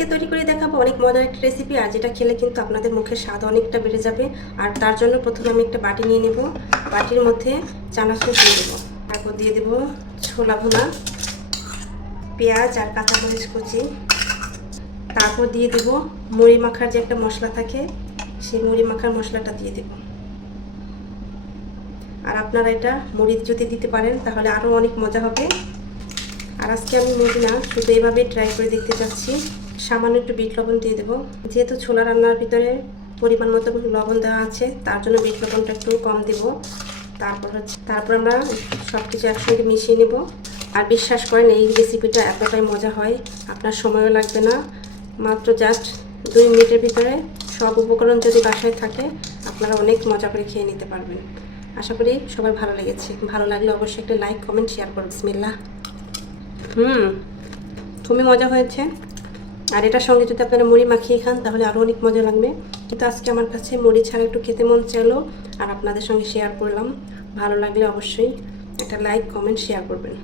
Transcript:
আজকে তৈরি করে দেখাবো অনেক মজার একটা রেসিপি, আর যেটা খেলে কিন্তু আপনাদের মুখের স্বাদ অনেকটা বেড়ে যাবে। আর তার জন্য প্রথমে আমি একটা বাটি নিয়ে নেব, বাটির মধ্যে চানাচুর দিয়ে দেবো, তারপর দিয়ে দেবো ছোলা ভুনা, পেঁয়াজ আর কাঁচামরিচ কুচি, তারপর দিয়ে দেবো মুড়ি মাখার যে একটা মশলা থাকে, সেই মুড়ি মাখার মশলাটা দিয়ে দেবো। আর আপনারা এটা মুড়ি যদি দিতে পারেন তাহলে আরও অনেক মজা হবে। আর আজকে আমি মুড়ি না, শুধু এইভাবে ট্রাই করে দেখতে চাচ্ছি। সামান্য একটু বিট লবণ দিয়ে দেবো, যেহেতু ছোলা রান্নার ভিতরে পরিমাণ মতো লবণ দেওয়া আছে, তার জন্য বিট লবণটা একটু কম দেব। তারপর আমরা সব কিছু একসঙ্গে মিশিয়ে নেব। আর বিশ্বাস করেন এই রেসিপিটা এতটাই মজা হয়, আপনার সময়ও লাগবে না। মাত্র জাস্ট 2 মিনিটের ভিতরে সব উপকরণ যদি বাসায় থাকে, আপনারা অনেক মজা করে খেয়ে নিতে পারবেন। আশা করি সবার ভালো লেগেছে। ভালো লাগলে অবশ্যই একটা লাইক, কমেন্ট, শেয়ার করুন। বিসমিল্লাহ। খুবই মজা হয়েছে। আর এটার সঙ্গে যদি আপনারা মুড়ি মাখিয়ে খান তাহলে আরও অনেক মজা লাগবে। কিন্তু আজকে আমার কাছে মুড়ি ছাড়া একটু খেতে মন চাইলো, আর আপনাদের সঙ্গে শেয়ার করলাম। ভালো লাগলে অবশ্যই একটা লাইক, কমেন্ট, শেয়ার করবেন।